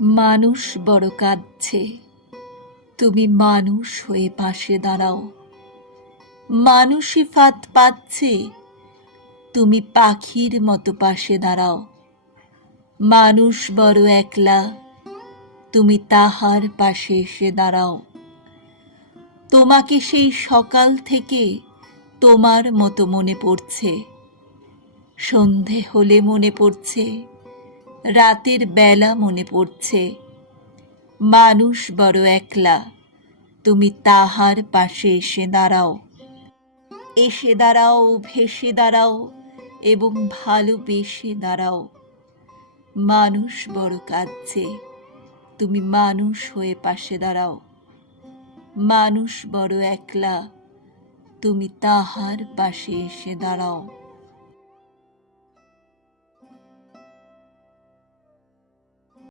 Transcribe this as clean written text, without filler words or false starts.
মানুষ বড় কাঁদছে, তুমি মানুষ হয়ে পাশে দাঁড়াও। মানুষই ফাঁদ পাচ্ছে, তুমি পাখির মতো পাশে দাঁড়াও। মানুষ বড় একলা, তুমি তাহার পাশে এসে দাঁড়াও। তোমাকে সেই সকাল থেকে তোমার মতো মনে পড়ছে। সন্ধে হলে মনে পড়ছে, রাতের বেলা মনে পড়ছে। মানুষ বড় একলা, তুমি তাহার পাশে এসে দাঁড়াও। এসে দাঁড়াও, ভেসে দাঁড়াও এবং ভালোবেসে দাঁড়াও। মানুষ বড় কাঁদছে, তুমি মানুষ হয়ে পাশে দাঁড়াও। মানুষ বড় একলা, তুমি তাহার পাশে এসে দাঁড়াও।